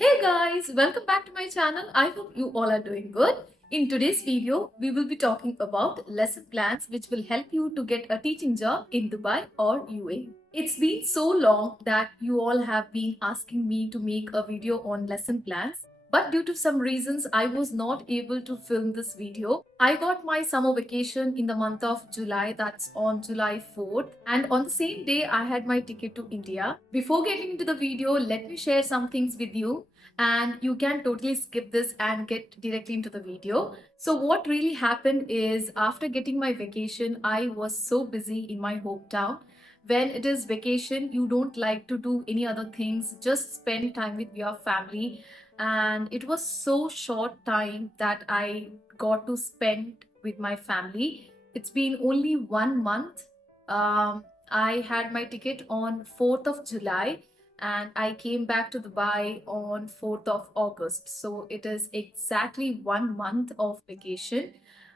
Hey guys, welcome back to my channel. I hope you all are doing good. In today's video, we will be talking about lesson plans which will help you to get a teaching job in Dubai or UAE. It's been so long that you all have been asking me to make a video on lesson plans. But due to some reasons, I was not able to film this video. I got my summer vacation in the month of July, that's on July 4th. And on the same day, I had my ticket to India. Before getting into the video, let me share some things with you. And you can totally skip this and get directly into the video. So what really happened is after getting my vacation, I was so busy in my hometown. When it is vacation, you don't like to do any other things, just spend time with your family. And it was so short time that I got to spend with my family. It's been only 1 month. I had my ticket on 4th of July and I came back to Dubai on 4th of August. So it is exactly 1 month of vacation.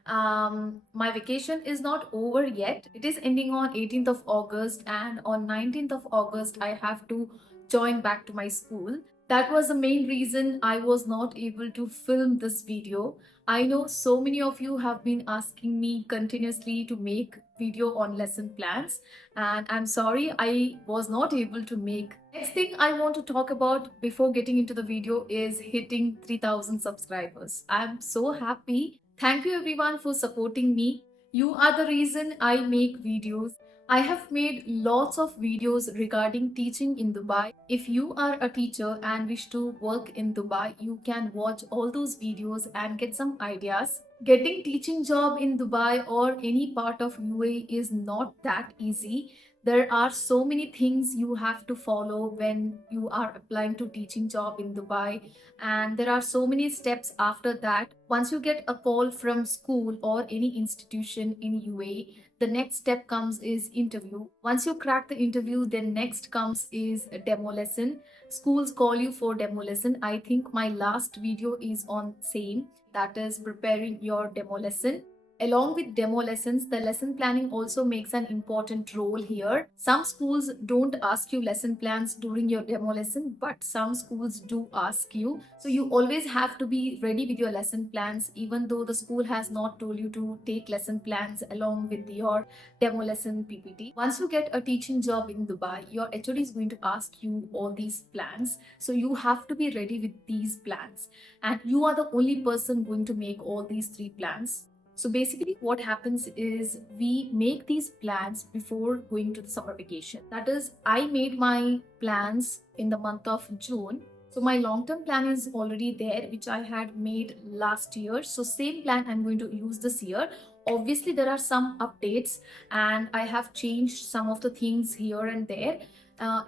My vacation is not over yet. It is ending on 18th of August, and on 19th of August, I have to join back to my school. That was the main reason I was not able to film this video. I know so many of you have been asking me continuously to make video on lesson plans, and I'm sorry I was not able to make. Next thing I want to talk about before getting into the video is hitting 3000 subscribers. I'm so happy. Thank you everyone for supporting me. You are the reason I make videos. I have made lots of videos regarding teaching in Dubai. If you are a teacher and wish to work in Dubai, you can watch all those videos and get some ideas. Getting teaching job in Dubai or any part of UAE is not that easy. There are so many things you have to follow when you are applying to teaching job in Dubai, and there are so many steps after that. Once you get a call from school or any institution in UAE, the next step comes is interview. Once you crack the interview, then next comes is a demo lesson. Schools call you for demo lesson. I think my last video is on same, that is preparing your demo lesson. Along with demo lessons, the lesson planning also makes an important role here. Some schools don't ask you lesson plans during your demo lesson, but some schools do ask you. So you always have to be ready with your lesson plans, even though the school has not told you to take lesson plans along with your demo lesson PPT. Once you get a teaching job in Dubai, your HOD is going to ask you all these plans. So you have to be ready with these plans. And you are the only person going to make all these three plans. So basically what happens is we make these plans before going to the summer vacation. That is, I made my plans in the month of June. So my long-term plan is already there, which I had made last year. So same plan I'm going to use this year. Obviously there are some updates and I have changed some of the things here and there.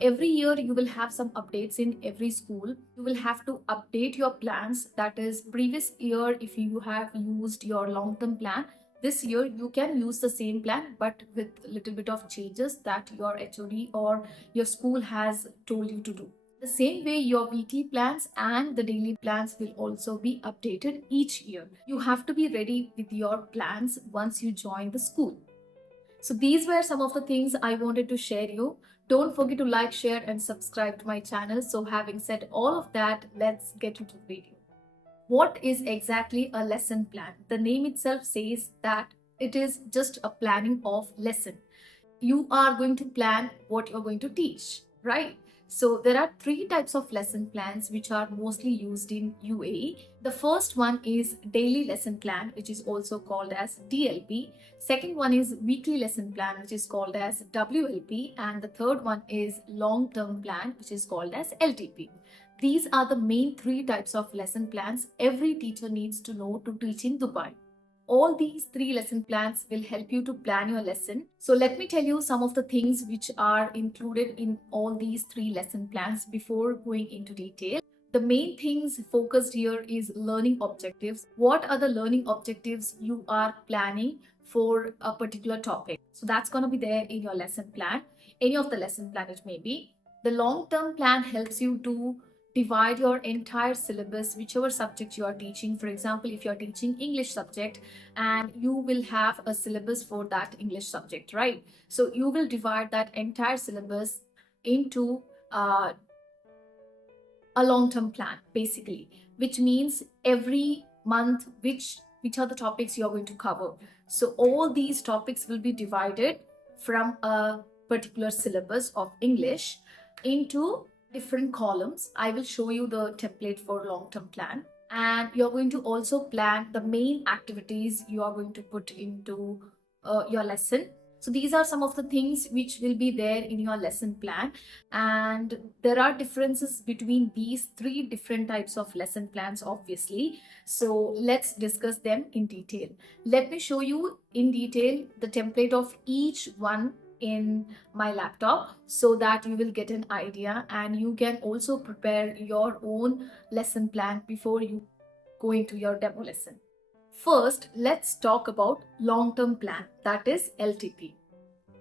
Every year you will have some updates in every school. You will have to update your plans. That is, previous year if you have used your long-term plan, this year you can use the same plan but with a little bit of changes that your HOD or your school has told you to do. The same way, your weekly plans and the daily plans will also be updated each year. You have to be ready with your plans once you join the school. So these were some of the things I wanted to share you. Don't forget to like, share and subscribe to my channel. So having said all of that, let's get into the video. What is exactly a lesson plan? The name itself says that it is just a planning of lesson. You are going to plan what you're going to teach, right? So there are three types of lesson plans which are mostly used in UAE. The first one is daily lesson plan, which is also called as DLP. Second one is weekly lesson plan, which is called as WLP. And the third one is long-term plan, which is called as LTP. These are the main three types of lesson plans every teacher needs to know to teach in Dubai. All these three lesson plans will help you to plan your lesson. So let me tell you some of the things which are included in all these three lesson plans before going into detail. The main things focused here is learning objectives. What are the learning objectives you are planning for a particular topic? So that's going to be there in your lesson plan, any of the lesson plan it may be. The long-term plan helps you to divide your entire syllabus, whichever subject you are teaching. For example, if you're teaching English subject and you will have a syllabus for that English subject, right? So you will divide that entire syllabus into a long-term plan basically, which means every month which are the topics you're going to cover. So all these topics will be divided from a particular syllabus of English into different columns. I will show you the template for long-term plan, and you're going to also plan the main activities you are going to put into your lesson. So these are some of the things which will be there in your lesson plan, and there are differences between these three different types of lesson plans obviously. So let's discuss them in detail. Let me show you in detail the template of each one in my laptop so that you will get an idea, and you can also prepare your own lesson plan before you go into your demo lesson. First, let's talk about long-term plan, that is LTP.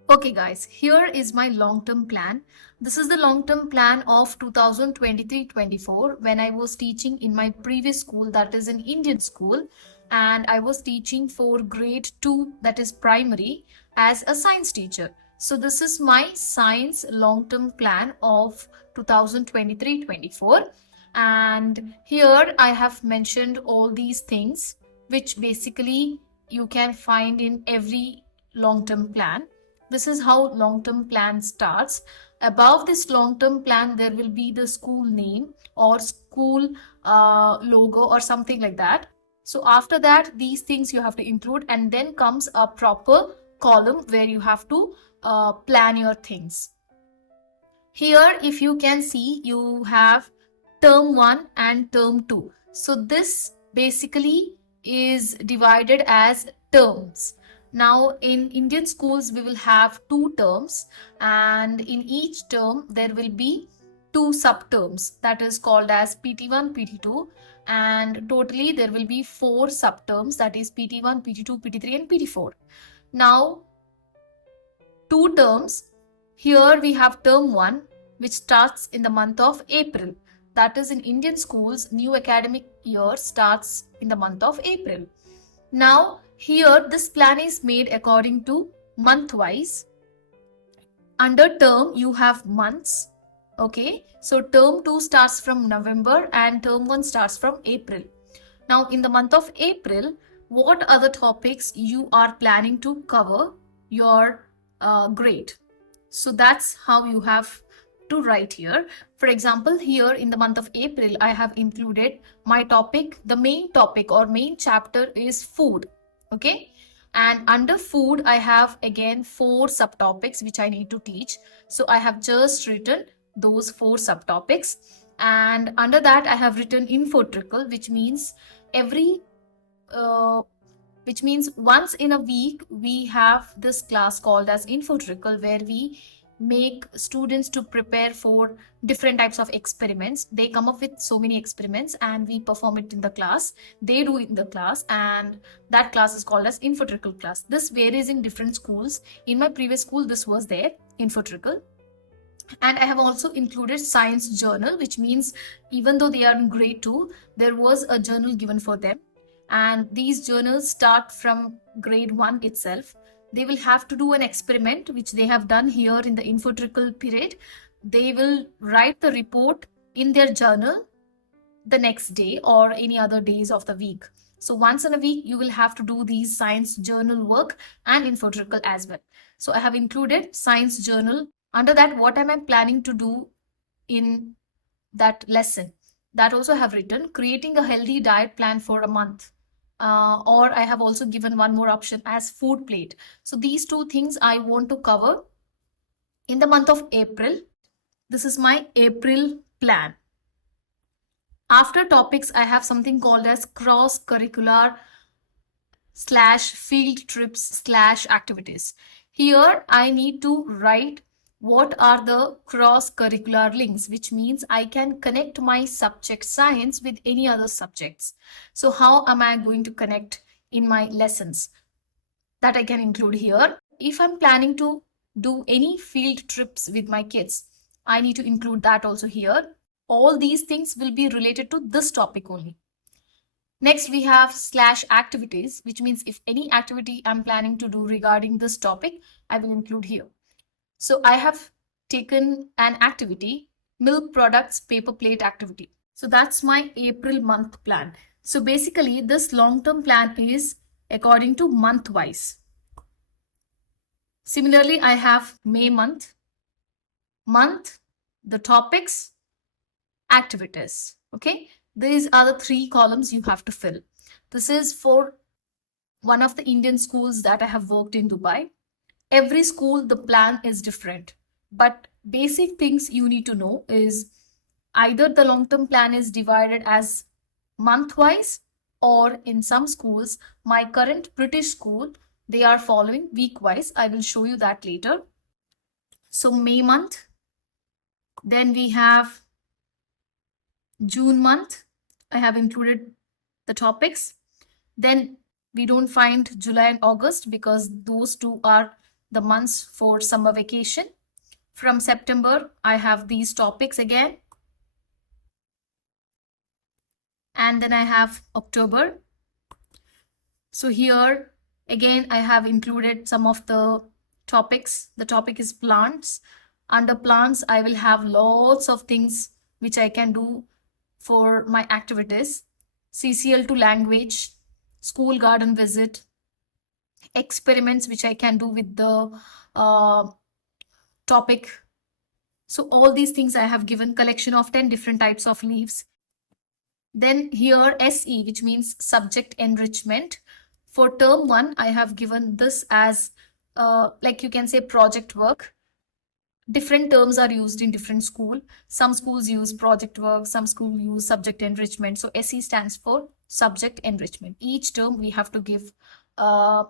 Okay guys, here is my long-term plan. This is the long-term plan of 2023-24 when I was teaching in my previous school, that is an Indian school, and I was teaching for grade 2, that is primary, as a science teacher. So this is my science long-term plan of 2023-24, and here I have mentioned all these things which basically you can find in every long-term plan. This is how long-term plan starts. Above this long-term plan, there will be the school name or school logo or something like that. So after that, these things you have to include, and then comes a proper column where you have to plan your things. Here, if you can see, you have term 1 and term 2. So this basically is divided as terms. Now in Indian schools, we will have 2 terms, and in each term there will be 2 subterms, that is called as PT1, PT2, and totally there will be 4 subterms, that is PT1, PT2, PT3 and PT4. Now 2 terms, here we have term 1 which starts in the month of April. That is in Indian schools, new academic year starts in the month of April. Now here this plan is made according to month wise. Under term you have months. Okay, so term 2 starts from November and term 1 starts from April. Now in the month of April, what are the topics you are planning to cover your grade? So that's how you have to write here. For example, here in the month of April, I have included my topic. The main topic or main chapter is food. Okay, and under food I have again 4 subtopics which I need to teach. So I have just written those 4 subtopics, and under that I have written info trickle, which means once in a week we have this class called as info trickle, where we make students to prepare for different types of experiments. They come up with so many experiments and we perform it in the class. They do it in the class, and that class is called as info trickle class. This varies in different schools. In my previous school this was there, info trickle. And I have also included science journal, which means even though they are in grade 2, there was a journal given for them, and these journals start from grade 1 itself. They will have to do an experiment which they have done here in the info trickle period. They will write the report in their journal the next day or any other days of the week. So once in a week you will have to do these science journal work and info trickle as well. So I have included science journal. Under that, what am I planning to do in that lesson? That also have written creating a healthy diet plan for a month. Or I have also given one more option as food plate. So these 2 things I want to cover in the month of April. This is my April plan. After topics, I have something called as cross-curricular / field trips / activities. Here I need to write what are the cross-curricular links, which means I can connect my subject science with any other subjects. So how am I going to connect in my lessons? That I can include here. If I'm planning to do any field trips with my kids, I need to include that also here. All these things will be related to this topic only. Next, we have / activities, which means if any activity I'm planning to do regarding this topic, I will include here. So I have taken an activity milk products, paper plate activity. So that's my April month plan. So basically this long-term plan is according to month wise. Similarly, I have May month, the topics, activities. Okay, these are the 3 columns you have to fill. This is for one of the Indian schools that I have worked in Dubai. Every school, the plan is different, but basic things you need to know is either the long-term plan is divided as month-wise, or in some schools, my current British school, they are following week-wise. I will show you that later. So May month, then we have June month. I have included the topics. Then we don't find July and August because those 2 are the months for summer vacation. From September, I have these topics again. And then I have October. So here again, I have included some of the topics. The topic is plants. Under plants, I will have lots of things which I can do for my activities. CCL to language, school garden visit, experiments which I can do with the topic. So all these things I have given, collection of 10 different types of leaves. Then here SE, which means subject enrichment. For term 1, I have given this as like you can say project work. Different terms are used in different school. Some schools use project work, some schools use subject enrichment. So SE stands for subject enrichment. Each term we have to give a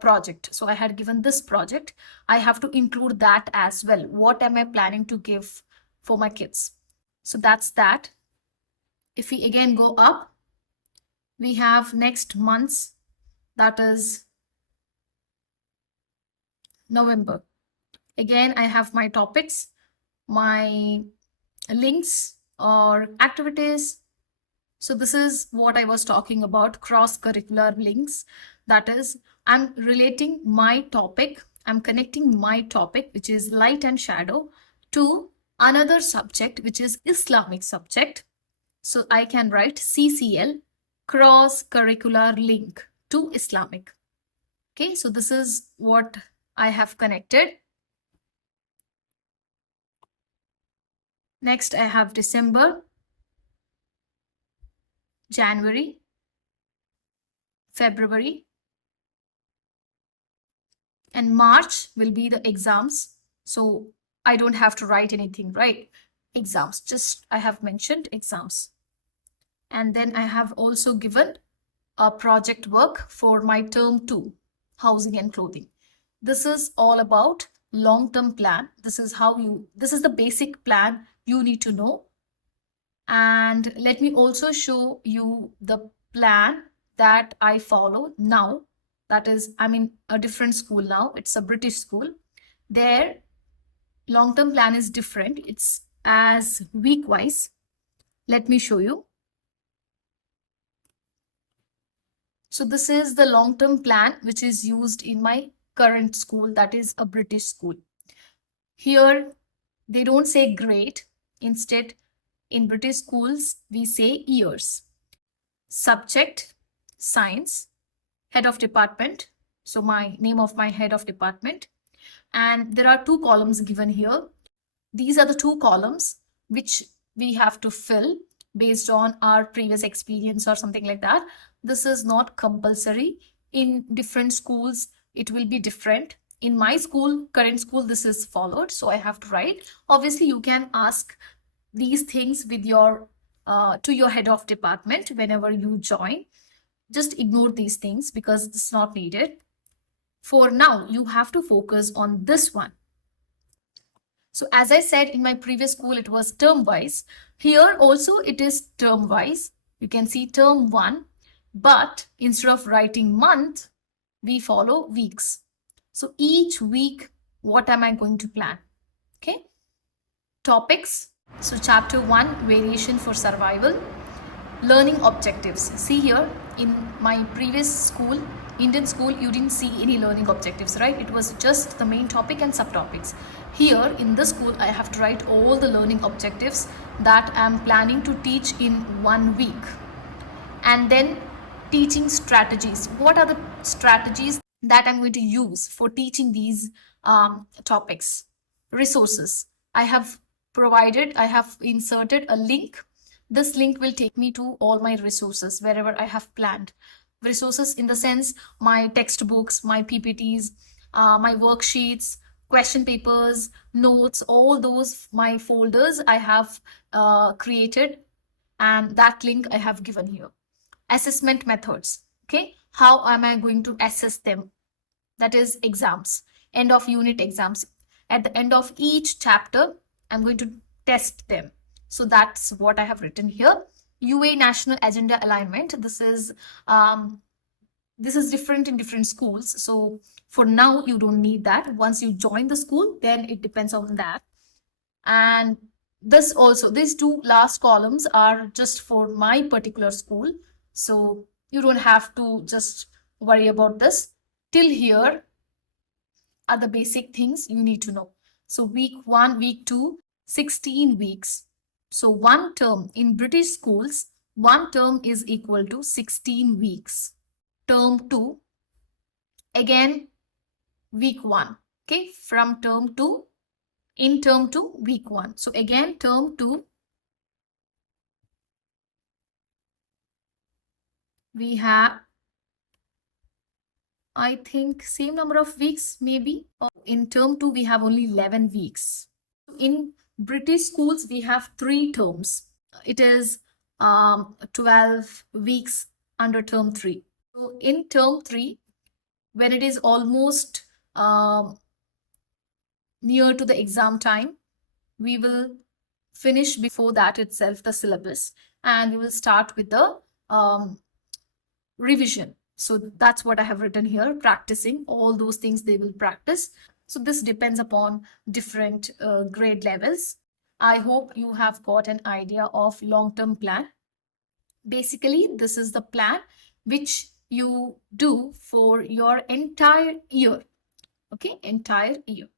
project. So I had given this project. I have to include that as well. What am I planning to give for my kids? So that's that. If we again go up, we have next month's, that is November. Again, I have my topics, my links or activities. So this is what I was talking about, cross-curricular links. That is, I'm relating my topic, I'm connecting my topic, which is light and shadow, to another subject, which is Islamic subject. So I can write CCL, cross-curricular link to Islamic. Okay, so this is what I have connected. Next, I have December, January, February, and March will be the exams. So I don't have to write anything, right? Exams, just I have mentioned exams. And then I have also given a project work for my term 2, housing and clothing. This is all about long-term plan. This is the basic plan you need to know. And let me also show you the plan that I follow now. That is, I'm in a different school now. It's a British school. Their long-term plan is different. It's as week-wise. Let me show you. So this is the long-term plan which is used in my current school, that is a British school. Here, they don't say grade. Instead, in British schools, we say years. Subject, science, head of department. So my name of my head of department. And there are 2 columns given here. These are the 2 columns which we have to fill based on our previous experience or something like that. This is not compulsory. In different schools, it will be different. In my school, current school, this is followed. So I have to write. Obviously, you can ask these things with your to your head of department whenever you join. Just ignore these things because it's not needed. For now, you have to focus on this one. So as I said, in my previous school, it was term-wise. Here also it is term-wise. You can see term 1, but instead of writing month, we follow weeks. So each week, what am I going to plan? Okay. Topics. So chapter 1, variation for survival. Learning objectives. See here, in my previous school, Indian school, you didn't see any learning objectives, right? It was just the main topic and subtopics. Here in this school, I have to write all the learning objectives that I'm planning to teach in 1 week. And then teaching strategies. What are the strategies that I'm going to use for teaching these topics? Resources. I have inserted a link. This link will take me to all my resources wherever I have planned. Resources in the sense my textbooks, my PPTs, my worksheets, question papers, notes, all those my folders I have created, and that link I have given here. Assessment methods. Okay, how am I going to assess them? That is exams, end of unit exams. At the end of each chapter, I'm going to test them. So that's what I have written here. UA National Agenda Alignment. This is different in different schools. So for now, you don't need that. Once you join the school, then it depends on that. And this also, these two last columns are just for my particular school. So you don't have to just worry about this. Till here are the basic things you need to know. So week 1, week 2, 16 weeks. So one term in British schools, one term is equal to 16 weeks. Term 2, again, week 1. Okay, from term 2, in term 2, week 1. So again, term 2, we have, I think, same number of weeks maybe. In term 2, we have only 11 weeks. In British schools, we have 3 terms. It is 12 weeks under term 3. So in term 3, when it is almost near to the exam time, we will finish before that itself the syllabus, and we will start with the revision. So that's what I have written here, practicing all those things they will practice. So this depends upon different grade levels. I hope you have got an idea of long-term plan. Basically, this is the plan which you do for your entire year. Okay, entire year.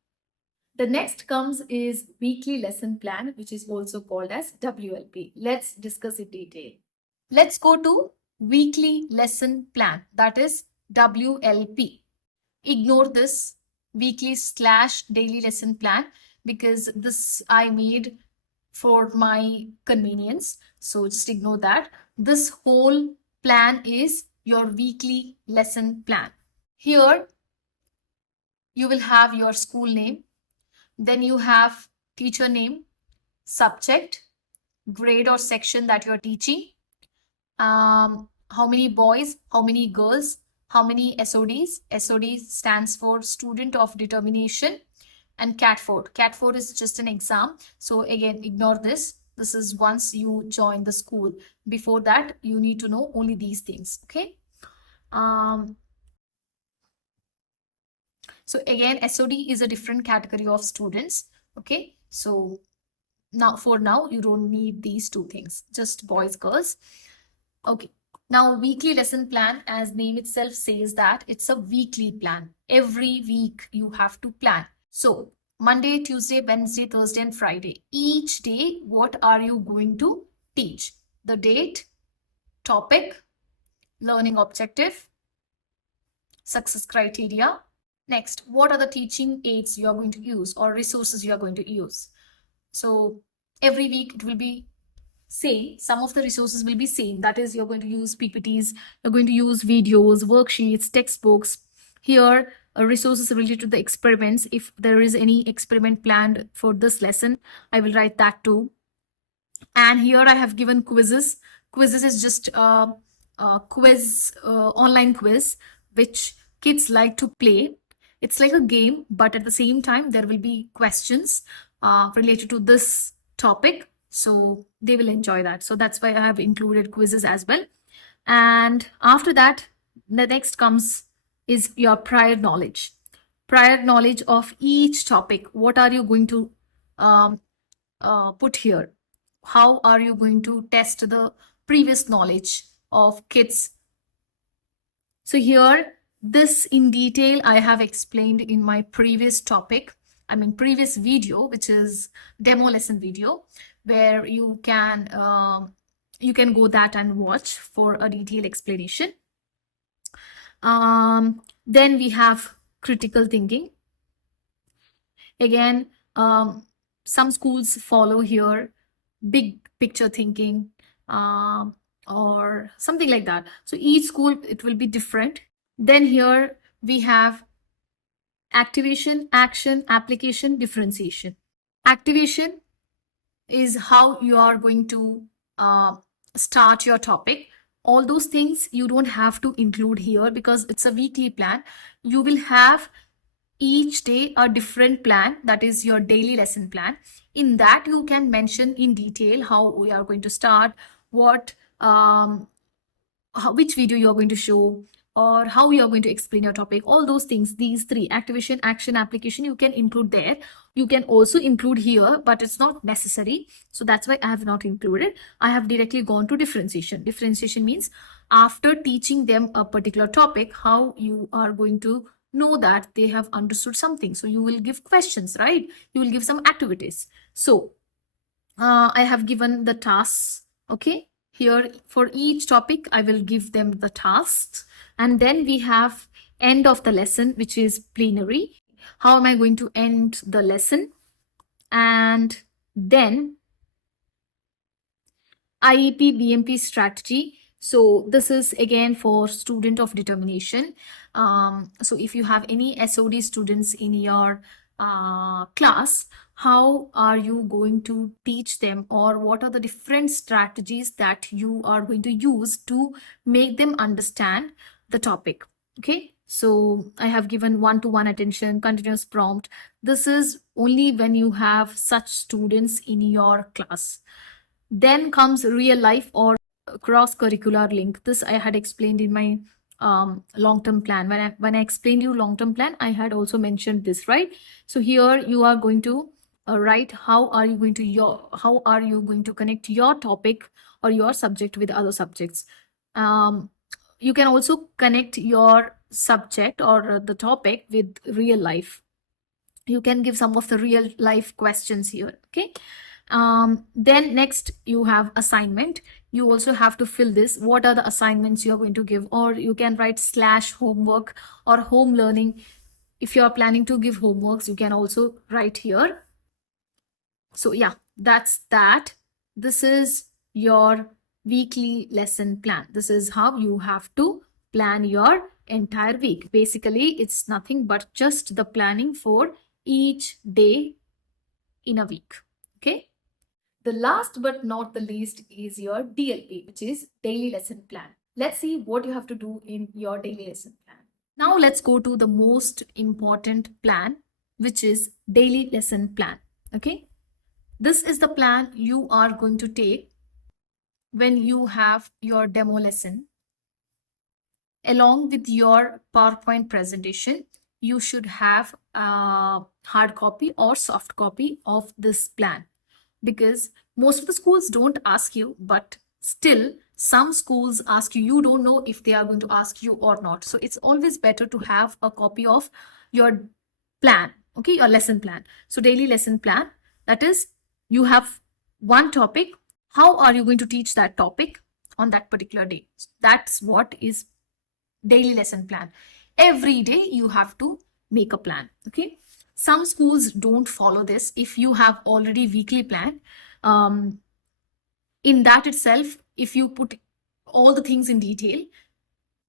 The next comes is weekly lesson plan, which is also called as WLP. Let's discuss in detail. Let's go to weekly lesson plan, that is WLP. Ignore this weekly/daily lesson plan because this I made for my convenience. So just ignore that. This whole plan is your weekly lesson plan. Here you will have your school name, then you have teacher name, subject, grade or section that you are teaching, how many boys, how many girls, how many SODs. SOD stands for Student of Determination. And CAT4. CAT4 is just an exam. So again, ignore this. This is once you join the school. Before that, you need to know only these things. Okay. So again, SOD is a different category of students. Okay. So now for now, you don't need these two things. Just boys, girls. Okay. Now, weekly lesson plan, as name itself says that it's a weekly plan. Every week you have to plan. So Monday, Tuesday, Wednesday, Thursday, and Friday. Each day, what are you going to teach? The date, topic, learning objective, success criteria. Next, what are the teaching aids you are going to use or resources you are going to use? So every week it will be same. Some of the resources will be same. That is, you're going to use PPTs, you're going to use videos, worksheets, textbooks. Here, resources related to the experiments. If there is any experiment planned for this lesson, I will write that too. And here I have given quizzes. Quizzes is just a quiz, online quiz, which kids like to play. It's like a game, but at the same time, there will be questions related to this topic. So they will enjoy that. So that's why I have included quizzes as well. And after that, the next comes is your prior knowledge. Prior knowledge of each topic. What are you going to put here? How are you going to test the previous knowledge of kids So here, this in detail, I have explained in my previous previous video, which is demo lesson video, where you can go that and watch for a detailed explanation. Then we have critical thinking. Again, some schools follow here big picture thinking, or something like that. So each school, it will be different. Then here we have activation, action, application, differentiation. Activation is how you are going to start your topic. All those things you don't have to include here because it's a weekly plan. You will have each day a different plan, that is your daily lesson plan. In that you can mention in detail how we are going to start, what which video you are going to show, or how you are going to explain your topic. All those things, these three, activation, action, application, you can include there. You can also include here, but it's not necessary, so that's why I have not included. I have directly gone to differentiation. Differentiation means after teaching them a particular topic, how you are going to know that they have understood something. So you will give questions, right? You will give some activities. So I have given the tasks. Okay, here for each topic I will give them the tasks. And then we have end of the lesson, which is plenary. How am I going to end the lesson? And then IEP BMP strategy. So this is again for student of determination. So if you have any SOD students in your class, how are you going to teach them, or what are the different strategies that you are going to use to make them understand the topic? Okay, so I have given one-to-one attention, continuous prompt. This is only when you have such students in your class. Then comes real life or cross curricular link. This I had explained in my long-term plan. When I explained you long-term plan, I had also mentioned this, right? So here you are going to write how are you going to connect your topic or your subject with other subjects. You can also connect your subject or the topic with real life. You can give some of the real life questions here. Okay. Then next you have assignment. You also have to fill this. What are the assignments you are going to give? Or you can write / homework or home learning. If you are planning to give homeworks, you can also write here. So yeah, that's that. This is your weekly lesson plan. This is how you have to plan your entire week. Basically, it's nothing but just the planning for each day in a week. Okay. The last but not the least is your DLP, which is daily lesson plan. Let's see what you have to do in your daily lesson plan. Now let's go to the most important plan, which is daily lesson plan. Okay. This is the plan you are going to take when you have your demo lesson. Along with your PowerPoint presentation, you should have a hard copy or soft copy of this plan, because most of the schools don't ask you, but still some schools ask you. You don't know if they are going to ask you or not. So it's always better to have a copy of your plan, okay, your lesson plan. So daily lesson plan, that is, you have one topic. How are you going to teach that topic on that particular day? That's what is daily lesson plan. Every day you have to make a plan. Okay. Some schools don't follow this. If you have already weekly plan, in that itself, if you put all the things in detail,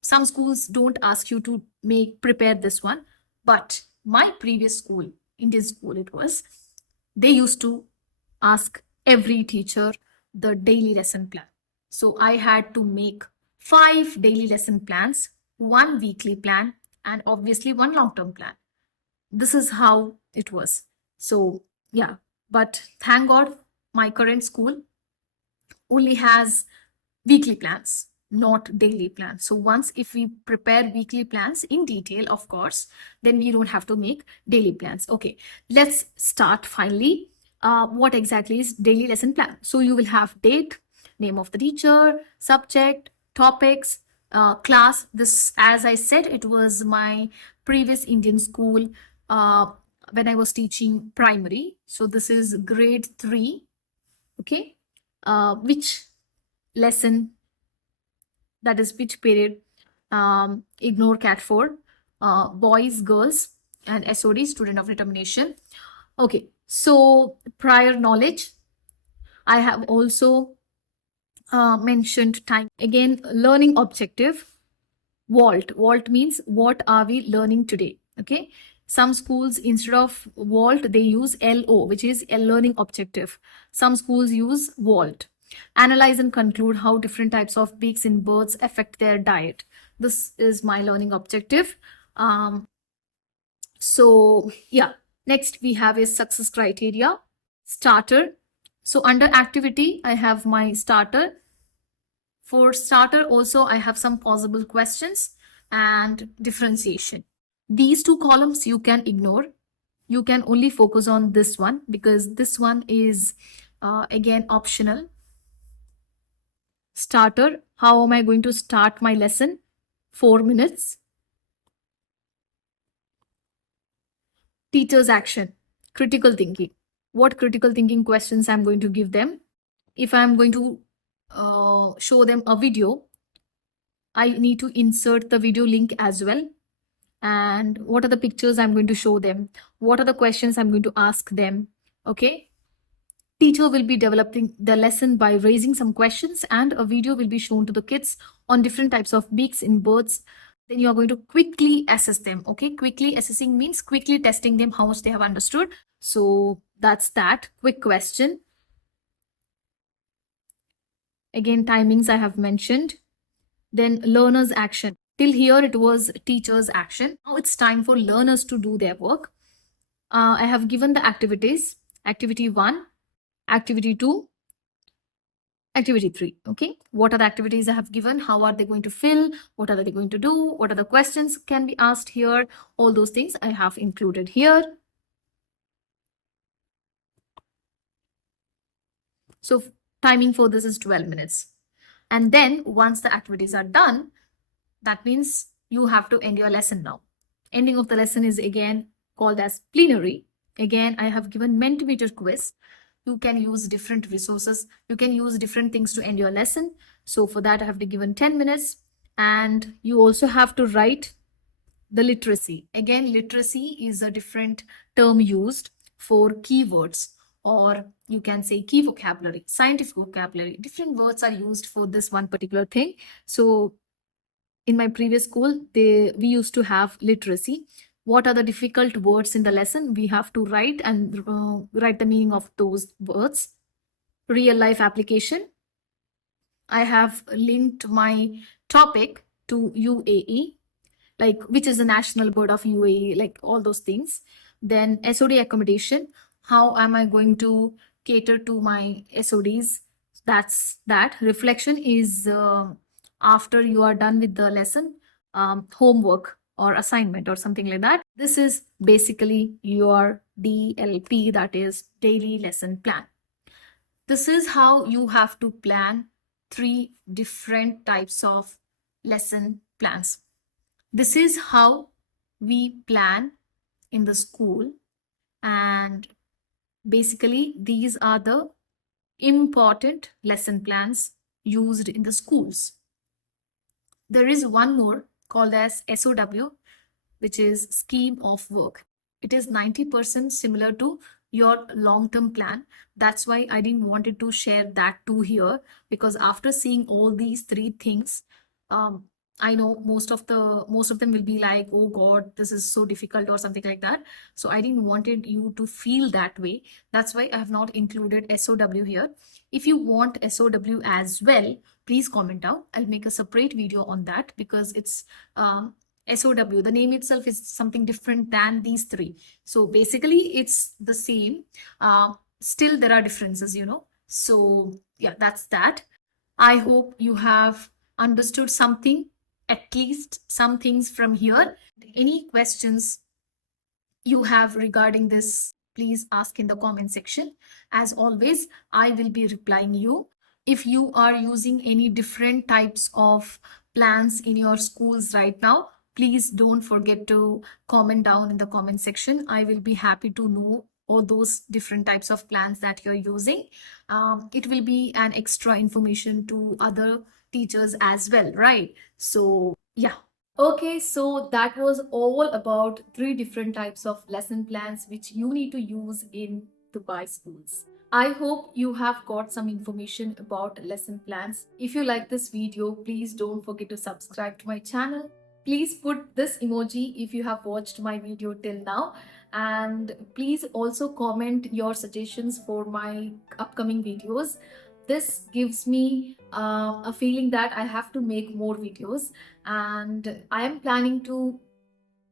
some schools don't ask you to prepare this one. But my previous school, Indian school, they used to ask every teacher the daily lesson plan. So I had to make 5 daily lesson plans, 1 weekly plan, and obviously 1 long-term plan. This is how it was. So yeah, but thank God my current school only has weekly plans, not daily plans. So once if we prepare weekly plans in detail, of course, then we don't have to make daily plans. Okay, let's start finally. What exactly is daily lesson plan? So you will have date, name of the teacher, subject, topics, class. This, as I said, it was my previous Indian school when I was teaching primary. So this is grade 3. Okay. Which lesson, that is which period? Ignore cat 4, boys, girls, and SOD, student of determination. Okay. So prior knowledge, I have also mentioned time. Again, learning objective. WALT means what are we learning today? Okay. Some schools, instead of WALT, they use LO, which is a learning objective. Some schools use WALT. Analyze and conclude how different types of beaks in birds affect their diet. This is my learning objective. So yeah, next we have a success criteria. Starter. So under activity, I have my starter. For starter also, I have some possible questions and differentiation. These two columns you can ignore. You can only focus on this one because this one is again optional. Starter. How am I going to start my lesson? 4 minutes. Teacher's action. Critical thinking. What critical thinking questions I'm going to give them? If I'm going to show them a video, I need to insert the video link as well. And what are the pictures I'm going to show them? What are the questions I'm going to ask them? Okay. Teacher will be developing the lesson by raising some questions, and a video will be shown to the kids on different types of beaks in birds. Then you are going to quickly assess them. Okay. Quickly assessing means quickly testing them how much they have understood. So that's that. Quick question. Again, timings I have mentioned. Then learner's action. Till here it was teacher's action. Now it's time for learners to do their work. I have given the activities. Activity 1, activity 2, activity 3. Okay. What are the activities I have given? How are they going to fill? What are they going to do? What are the questions can be asked here? All those things I have included here. So timing for this is 12 minutes. And then once the activities are done, that means you have to end your lesson now. Ending of the lesson is again called as plenary. Again, I have given Mentimeter quiz. You can use different resources. You can use different things to end your lesson. So for that, I have given 10 minutes. And you also have to write the literacy. Again, literacy is a different term used for keywords, or you can say key vocabulary, scientific vocabulary. Different words are used for this one particular thing. So in my previous school, we used to have literacy. What are the difficult words in the lesson? We have to write and write the meaning of those words. Real life application. I have linked my topic to UAE, like which is the national bird of UAE, like all those things. Then SOD accommodation. How am I going to cater to my SODs? That's that. Reflection is after you are done with the lesson, homework or assignment or something like that. This is basically your DLP, that is daily lesson plan. This is how you have to plan 3 different types of lesson plans. This is how we plan in the school, and basically these are the important lesson plans used in the schools. There is one more called as SOW, which is scheme of work. It is 90% similar to your long-term plan. That's why I didn't wanted to share that too here, because after seeing all these 3 things, I know most of them will be like, oh God, this is so difficult or something like that. So I didn't wanted you to feel that way. That's why I have not included SOW here. If you want SOW as well, please comment down. I'll make a separate video on that, because it's SOW, the name itself is something different than these 3. So basically it's the same. Still there are differences, you know. So yeah, that's that. I hope you have understood something, at least some things from here. Any questions you have regarding this, please ask in the comment section. As always, I will be replying you. If you are using any different types of plans in your schools right now, please don't forget to comment down in the comment section. I will be happy to know all those different types of plans that you're using. It will be an extra information to other teachers as well, right? So yeah. Okay, so that was all about three different types of lesson plans which you need to use in Dubai schools. I hope you have got some information about lesson plans. If you like this video, please don't forget to subscribe to my channel. Please put this emoji if you have watched my video till now. And please also comment your suggestions for my upcoming videos. This gives me a feeling that I have to make more videos, and I am planning to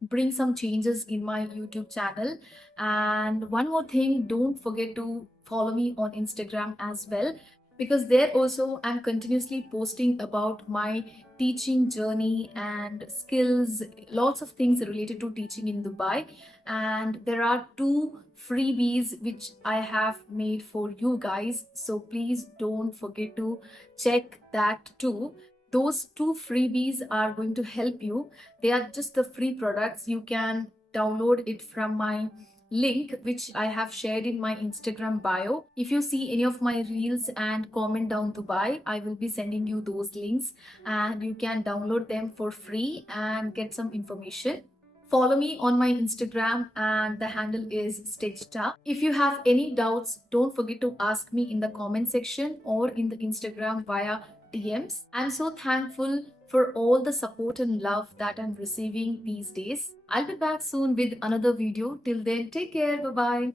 bring some changes in my YouTube channel. And one more thing, don't forget to follow me on Instagram as well, because there also I'm continuously posting about my teaching journey and skills, lots of things related to teaching in Dubai. And there are two freebies which I have made for you guys, so please don't forget to check that too. Those two freebies are going to help you. They are just the free products. You can download it from my link which I have shared in my Instagram bio. If you see any of my reels and comment down Dubai, I will be sending you those links and you can download them for free and get some information. Follow me on my Instagram and the handle is Stitchta. If you have any doubts, don't forget to ask me in the comment section or in the Instagram via DMs. I'm so thankful for all the support and love that I'm receiving these days. I'll be back soon with another video. Till then, take care. Bye bye.